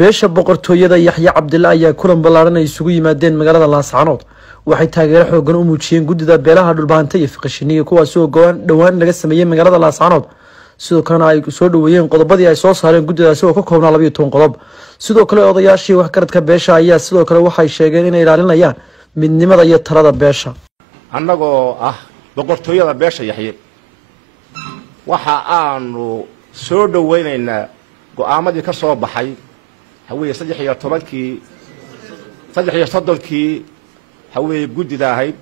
beesha boqortooyada Yaxya Cabdillah ayaa kulan ballaaran ay isugu yimaadeen magaalada Laascaanood waxay taageero xooggan u muujiyeen gudida beelaha dhulbaanta iyo fiqashiniga kuwaas oo dhawaan laga sameeyay magaalada Laascaanood sidoo kalena ay soo dhaweeyeen qodobadii ay soo saareen gudidaasi oo ka koobnaa 12 qodob sidoo kale odayaashii wax karadka beesha ayaa sidoo kale waxay sheegeen inay ilaalinayaan midnimada iyo talada beesha annagoo boqortooyada beesha Yaxye waxa aanu soo dhaweynaynaa go'aamadii ka soo baxay hawiye 13 hawiye gudida ahayd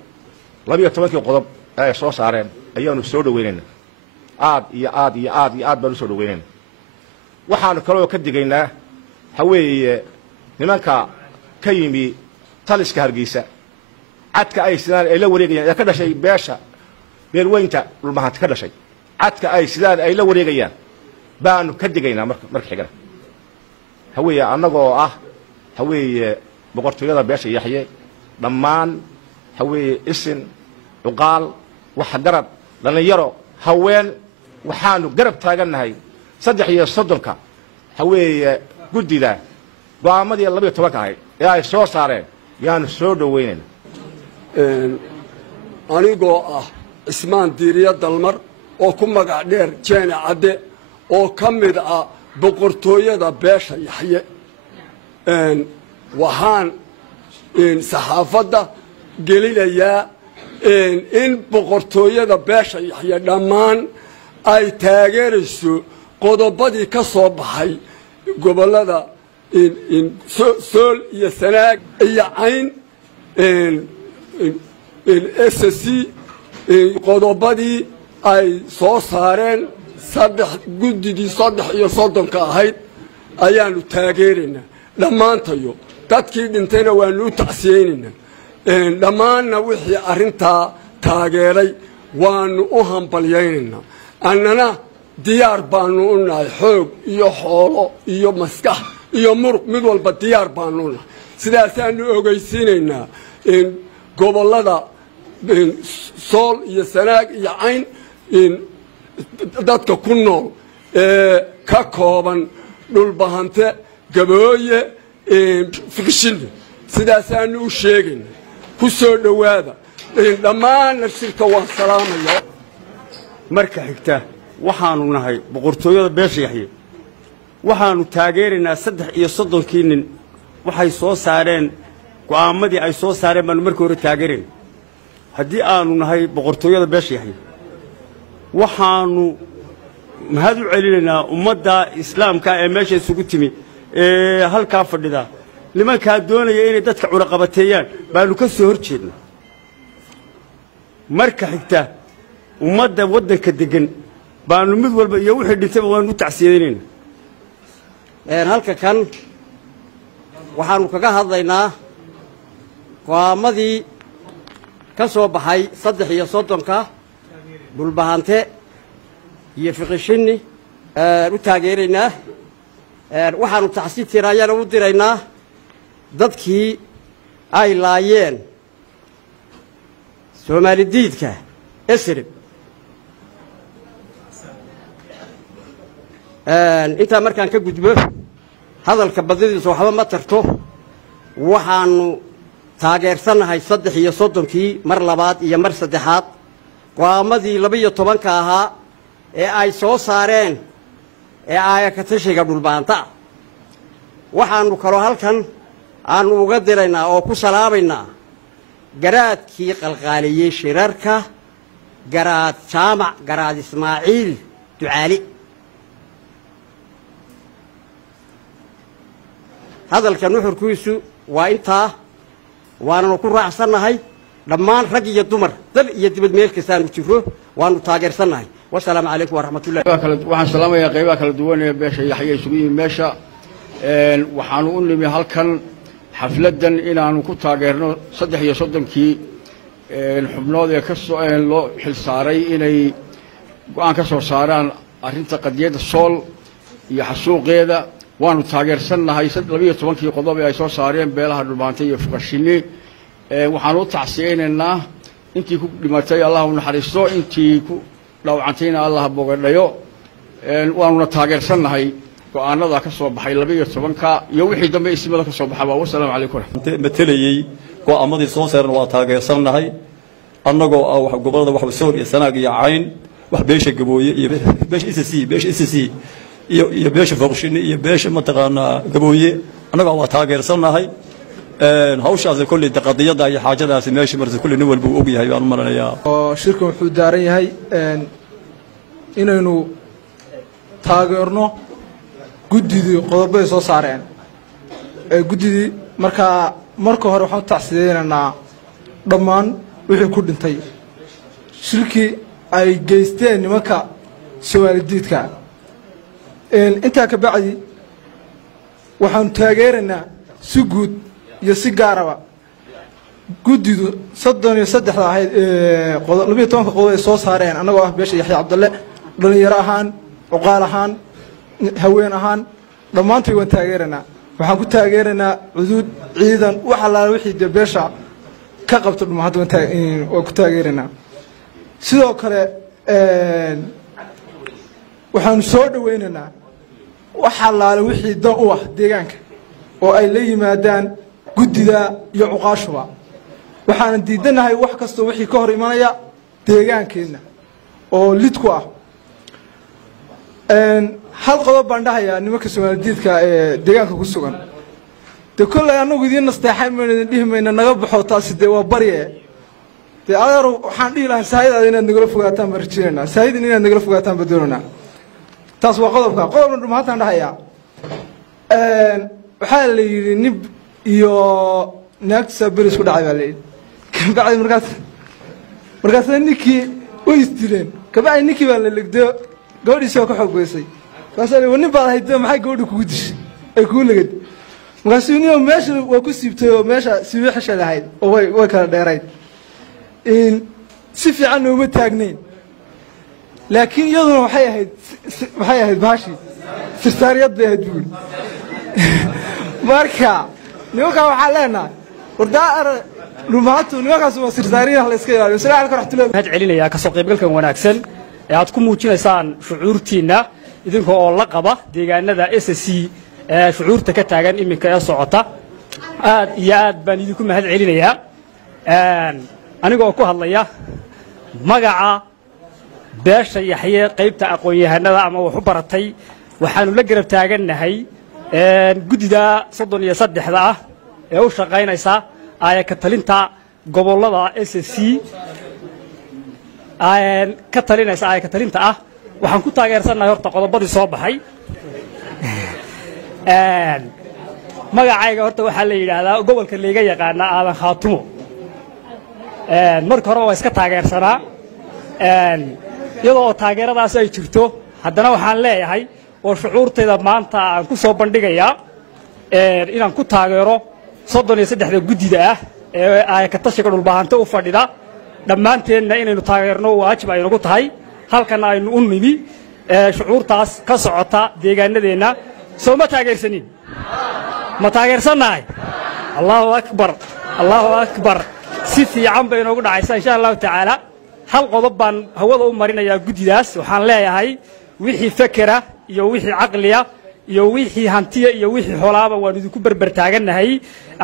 12 qodob ay soo saareen ayaanu soo dhaweynaynaa aad baan soo dhaweynaynaa waxaanu kaloo ka digaynaa hawiye nimanka ka yimi taliska Hargeysa cadka ay sidaan ay la wareegayaan ka dhashay beesha beelweynta dhulmaanta ka dhashay cadka ay sidaan ay la wareegayaan baanu ka digaynaa marka xigana hawiye annagoo hawiye boqortooyada beesha Yaxye dhammaan hawiye isin uqaal waxa garab dhalinyaro haween waxaanu garab taaganahay 13 hawiye gudida go'aamadii 12 ahayd ee ay soo saareen yaanu soo dhaweynayna anigoo ismaan diiriya dalmar oo ku magac dheer jeena cadde oo kamid boqortooyada beesha Yaxye waxaan saxaafadda gelinayaa in boqortooyada beesha Yaxye dhammaan ay taageerayso qodobadii ka soo baxay gobolada sool iyo sanaag iyo cayn SSC qodobadii ay soo saareen gudidii 13 ahayd ayaanu taageeraynaa dhammaantayo dadkii dhintayna waanu u tacsiyeynaynaa dhammaanna wixii arrintaa taageeray waanu u hambalyaynaynaa annana diyaar baanu u nahay xoog iyo xoolo iyo maskax iyo muruq mid walba diyaar baanu u nahay sidaasaanu ogeysiinaynaa gobolada sool iyo sanaag iyo cayn dadka ku nool ka kooban dhulbahante gabooye fiqshin sidaasaanu u sheegaynaa ku soo dhawaada dhammaan shirka waan salaamaya marka xigta waxaanu nahay boqortooyada beesha Yaxye waxaanu taageeraynaa 13 nin waxay soo saareen go'aamadii ay soo saareen baan markii hore taageereen haddii aanu nahay boqortooyada beesha Yaxye waxaanu mahad u celinaynaa ummadda islaamka ee meesha isugu timi ee halka fadhida nimanka doonaya inay dadka cunaqabateeyaan baanu ka soo horjeednaa marka xigta ummadda wadanka degan baanu mid walba iyo wixii dhintay waanu tacsiyeynaa halka kan waxaanu kaga hadlaynaa go'aamadii ka soo baxay 13 dhulbahante iyo fiqashini u taageeraynaa waxaanu tacsiin tiraayana u diraynaa dadkii ay laayeen Soomaali diidka SRB inta markaan ka gudbo hadalka badadiisa waxba ma tarto waxaanu taageersanahay 13 mar labaad iyo mar saddexaad go'aamadii 12 ahaa ee ay soo saareen ee ay ka tashiga dhulbaanta waxaanu kaloo halkan aanu uga diraynaa oo ku salaabaynaa garaadkii qalqaaliyay shirarka garaad jaamac garaad Ismaaciil Ducaali hadalkan wuxurkiisu waa intaa waanu ku raacsanahay dhammaan rag iyo dumar dal iyo dibad meel kastaan u jiro waanu taageersanahay wassalaamu calaykum waraxmatullaahi waxaan salaamayaa qaybaha kala duwan ee beesha Yaxye isugu yimid meesha waxaanu u nimi halkan xafladan inaanu ku taageerno 13 xubnood ee ka soo loo xil saaray inay go'aan ka soo saaraan arrinta qadiyada sool iyo xasuuqeeda waanu taageersanahay 12 qodob ee ay soo saareen beelaha dhulbaanta iyo fiqashini waxaanu tacsiyeynaynaa intii ku dhimatay Allah u naxariisto intii ku dhaawacantayna Allah bogadhayo waanu taageersanahay go'aanada ka soo baxay 12 iyo wixii dambe ismada ka soo baxaba wassalaamu calaykum matalayay go'aamadii soo saaran waa taageersanahay annagoo wax gobolada wax soo iyo sanaag iyo cayn wax beesha gabooye iyo beesha ICC iyo beesha foqshini iyo beesha mataqaana gabooye annagoo waa taageersanahay hawshaas kulli qadiyada iyo xaajadaas meesha marse kulli nin walba og yahay baan maranayaa oo shirku wuxuu daaran yahay inaynu taageerno gudidii qodobada soo saareen gudidii marka hore waxaan tacsiyeynaa dhammaan wixii ku dhintay shirkii ay geysteen nimanka Soomaalidiidka inta ka bacdi waxaan taageeranaa si guud iyo si gaaraba gudidu 33 ahayd 12 qodob ay soo saareen anagoo ah beesha Yaxya Cabdalle dhalinyaro ahaan uqaal ahaan haween ahaan dhammaantood waan taageeranaa waxaan ku taageeranaa cudud ciidan waxa la wixii beesha ka qabto dhamaantood waan ku taageeranaa sidoo kale waxaan soo dhaweynaynaa waxa la wixii dan u ah deegaanka oo ay la yimaadaan gudida iyo cuqaashuba waxaan diidanahay wax kasto wixii ka hor imanaya deegaankeena oo lid ku ah hal qodob baan dhahayaa nimanka Soomaalidiidka ee deegaanka ku sugan de kulay anagu idin nasteexay ma dhihimayna naga baxo taasi de waa bariye de adeero waxaan dhihi lahaa saayida inaad nagala fogaataan marjiina saayida inaad nagala fogaataan badoonana taas waa qodobka dhamaantaan dhahayaa waxaa la yiri nib iyo naagta biris ku dhacay baa la yiri kabacdi markaas ninkii way istireen kabacdi ninkii baa la legdo gabadhiisa ka xoog weysay kaasay nin baa haydo maxay gabadhu kugu dishay ay ku legad markaas inuu meesha waa ku siibtay oo meesha si wixii lahayd oo way kala dheerayd si fiican uma taagnayn laakiin iyaduna waxay ahayd baashi sirtaariyad bay ahayd buul marka nimanka waxaa leenahay wardaar rumaatu nimankaas waa sirtaariyaha la iska ilaaliyo salaamu calaykum waxaan celinayaa ka soo qaybgalkan wanaagsan ee aad ku muujinaysaan shucuurtiina idinka oo la qaba deegaanada SSC ee shucuurta ka taagan iminka ee socota aad iyo aad baan idinku mahad celinayaa anigoo ku hadlaya magaca beesha Yaxye qaybta aqoon-yahanada ama wax u baratay waxaanu la garab taaganahay gudida 33 ah ee u shaqeynaysa ka talinta gobolada SSC ka talinta ah waxaan ku taageersanahay horta qodobadii soo baxay magacayga horta waxaa la yiraahdaa gobolka leega yaqaan aadan khaatumo marka hore waa iska taageersanaa iyadoo taageeradaas ay jirto haddana waxaan leeyahay oo shucuurtayda maanta aan ku soo bandhigayaa inaan ku taageero 33 gudida ah ee ay ka tashiga dhulbaahanta u fadhida dhammaanteedna inaynu taageerno waajib ay nagu tahay halkan aynu u nimi shucuurtaas ka socota deegaanadeena soo ma taageersanin ma taageersanahay Allahu akbar si fiican bay noogu dhacaysaa insha Allah taala hal qodob baan hawada u marinayaa gudidaas waxaan leeyahay wixii fakara iyo wixii aqliya iyo wixii hantiya iyo wixii xoolaaba waan idinku barbar taaganahay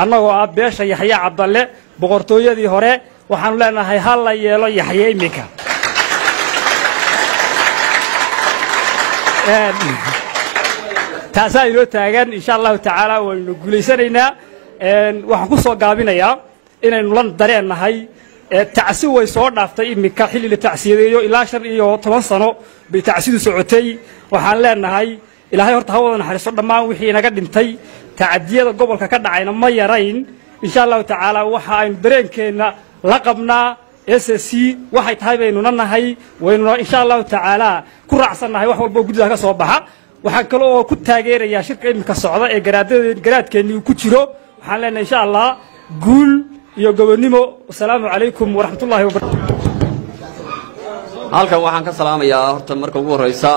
annagoo ah beesha Yaxya Cabdalle boqortooyadii hore waxaan leenahay hal la yeelo Yaxye imika taasay loo taagan insha Allah taala waynu guuleysanaynaa waxaan ku soo gaabinayaa inaynu lan dareenahay tacsi way soo dhaaftay imika xilli la tacsiyeeyo ilaa 15 sano bay tacsidu socotay waxaan leenahay ilaahay horta hawada naxariiso dhammaan wixii inaga dhintay tacadiyada gobolka ka dhacayna ma yarayn insha Allah taala waxa aynu dareenkeena la qabnaa SSC waxay tahay baynu nahay waynu insha Allah taala ku raacsanahay wax walba gudida ka soo baxa waxaan kale oo ku taageerayaa shirka imika socda ee garaadkeennii ku jiro waxaan leenahay insha Allah guul iyo gobonimo assalaamu calaykum waraxmatullaahi wabarakaatuh halkan waxaan ka salaamayaa horta marka ugu horeysa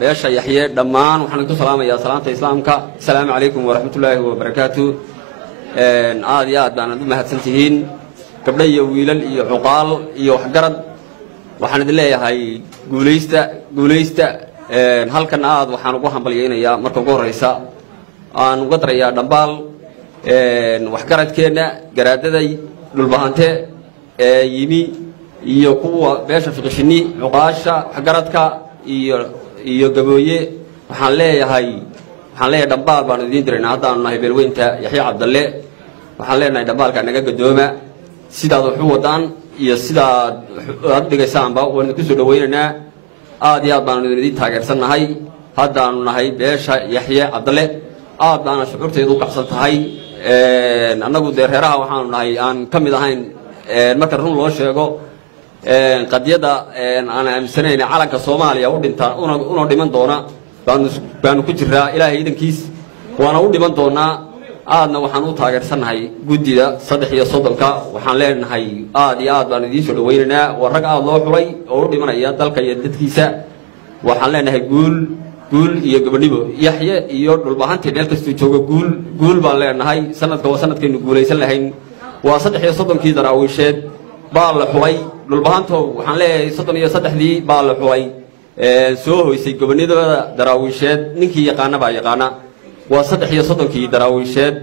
beesha Yaxye dhammaan waxaan ku salaamayaa salaanta islaamka assalaamu calaykum waraxmatullaahi wabarakaatuh aad iyo aad baan u mahadsantihiin gabdho iyo wiilal iyo cuqaal iyo waxgarad waxaan idin leeyahay guuleysta halkan aad waxaan ugu hambalyaynayaa marka ugu horeysa aan uga darayaa dhambaal waxgaradkeena garaadaday dhulbahante yimi iyo kuwa beesha fiqishini cuqaasha waxgaradka iyo gabooye waxaan leeyahay dhambaal baan idiin diraynaa haddaanu nahay beelweynta Yaxya Cabdalle waxaan leenahay dhambaalka naga gadooma sidaad wax u wadaan iyo sidaad aad dhigaysaanba waan ku soo dhaweynaynaa aad iyo aad baan idin taageersanahay haddaanu nahay beesha Yaxya Cabdalle aad baan shucuurteedu u kacsan tahay annagu reeraha waxaanu nahay aan ka mid ahayn marka run loo sheego qadiyada aan aaminsanayn calanka Soomaaliya u dhinta una dhiman doona baanu ku jiraa ilaahay idankiis waana u dhiman doonaa aadna waxaan u taageersanahay guddida 33 waxaan leenahay aad iyo aad baan idiin soo dhaweynaynaa waa rag aad loo xulay oo u dhimanaya dalka iyo dadkiisa waxaan leenahay guul iyo gabadhibo Yaxye iyo dhulbahante meel kasta jooga guul baan leenahay sanadkeenu guulaysan lahayn waa 33 daraawiisheed baa la xulay dhulbahanto waxaan leeyahay 33 baa la xulay soo hoysay gobonada daraawiisheed ninkii yaqaana baa yaqaana waa 33 daraawiisheed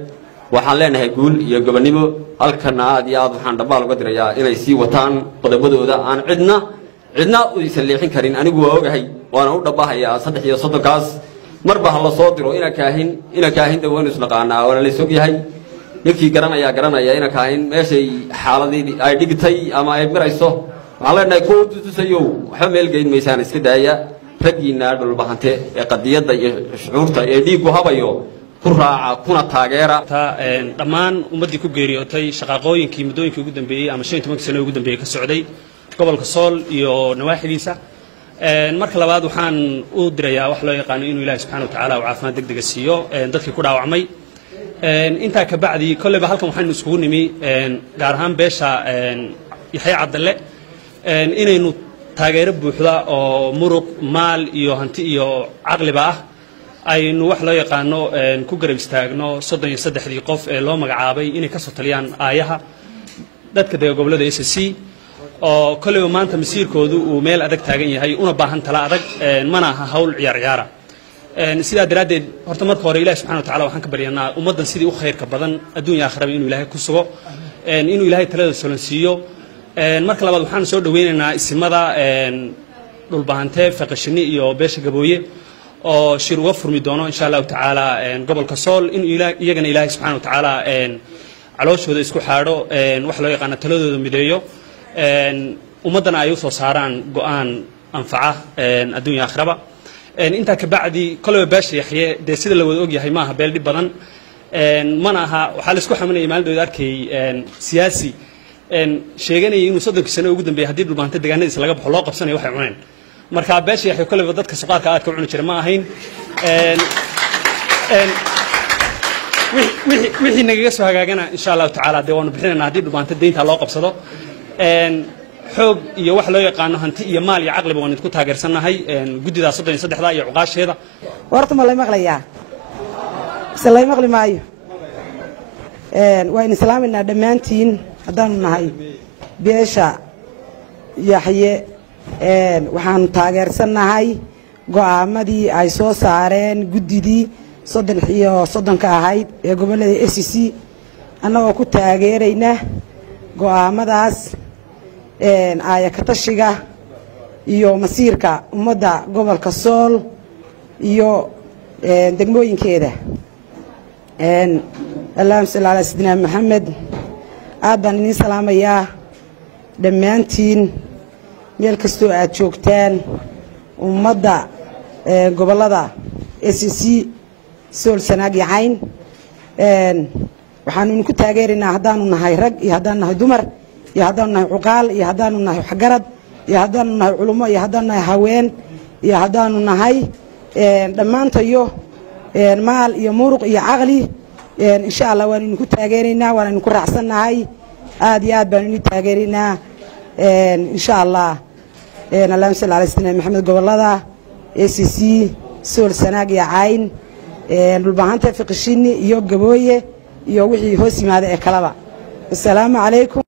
waxaan leenahay guul iyo gobonimo halkan aad iyo aad waxaan dhabaal uga dirayaa inay sii wataan qodobadooda aan cidna u isleexin karin anigu waa ogahay waana u dhabahayaa 33 kaas marba la soo diro ina kaahin dawaan isnaqaanaa wala la soo yahay ninkii garanaya ina kaahin meeshay xaaladii ay dhigtay ama ay mirayso waxaan leenahay ku tusayo waxa meel geyn meeshaan iska daaya ragiina dhulbahante ee qadiyada iyo shucuurta ee dhiigu habayo ku raaca kuna taageera dhammaan ummadii ku geeriyootay shaqaqooyinkii muddooyinkii ugu dambeeyay ama 15 sano ugu dambeeyay ka socday gobolka Sool iyo nawaaxidiisa marka labaad waxaan u dirayaa wax loo yaqaan inuu Ilaahay subxaanahu wa ta'aala uu caafimaad degdeg siiyo dadkii ku dhaawacmay inta ka bacdi kulliba halkan waxaan isugu nimi gaar ahaan beesha Yaxya Cabdalle inaynu taageero buuxda oo muruq maal iyo hanti iyo aqliba ah aynu wax loo yaqaano ku garab istaagno 33 qof ee loo magacaabay inay ka soo taliyaan aayaha dadka gobolada SSC oo kulliba maanta masiirkoodu uu meel adag taagan yahay una baahan tala adag mana aha hawl ciyaar sida daraadeed horta marka hore Ilaahay subxaanahu wa ta'aala waxaan ka baryanaa ummadan sidii u khayrka badan adduunka aakhiraba inuu Ilaahay ku sugo inuu Ilaahay talada solansiiyo marka labaad waxaan soo dhaweynaynaa isimada dhulbahante fiqishini iyo beesha gabooye oo shir uga furmi doono insha Allah ta'ala gobolka Sool in iyagana Ilaahay subxaanahu wa ta'aala calooshooda isku xaadho wax loo yaqaan taladooda mideeyo ummadana ay u soo saaraan go'aan anfaca adduunka aakhiraba inta ka bacdi kullu beesha Yaxye de sida la wada og yahay maaha beel dhib badan mana aha waxa la isku xamanayay maaldood arkay siyaasi sheeganay inuu 30 sano ugu dambeeyay hadii dhulbaanta deegaanadiisa laga baxo loo qabsanayo waxay cuneen marka beesha Yaxye kullu dadka suqaadka aad ka cuni jiray ma ahayn wixii naga soo hagaagana insha Allah ta'ala de waanu bixinayna hadii dhulbaanta deynta loo qabsado xoog iyo wax loo yaqaan hanti iyo maal iyo aqliba waan idku taageersanahay guddida 33 iyo cuqaasheeda warta ma la maqlayaa salay maqli maayo waan islaamina dhamaantiin hadaan nahay beesha Yaxye waxaan taageersanahay go'aamadii ay soo saareen guddidii 33 ka ahayd ee gobolada SSC annagoo ku taageerayna go'aamadaas aaya ka tashiga iyo masiirka ummadda gobolka Sool iyo degmooyinkeeda Allahumma salli ala sayyidina Muhammad aadan ni salaamaya dhamaantiin meel kastoo aad joogtaan ummadda gobolada SSC Sool Sanaag iyo Cayn waxaanu ku taageerinaa haddaanu nahay rag iyo haddaanu nahay dumar iyo haddaanu nahay cuqaal iyo haddaanu nahay waxgarad iyo haddaanu nahay culummo iyo haddaanu nahay haween iyo haddaanu nahay dhammaantayo maal iyo muruq iyo aqli insha Allah waanu ku taageerinaa waanu ku raacsanahay aad iyo aad baanu taageerinaa insha Allah Allahumma salli ala sayyidina Muhammad gobolada SSC Sool Sanaag iyo Cayn dhulbahanta fiqishini iyo gabooye iyo wixii hoos yimaada ee kalaba assalaamu calaykum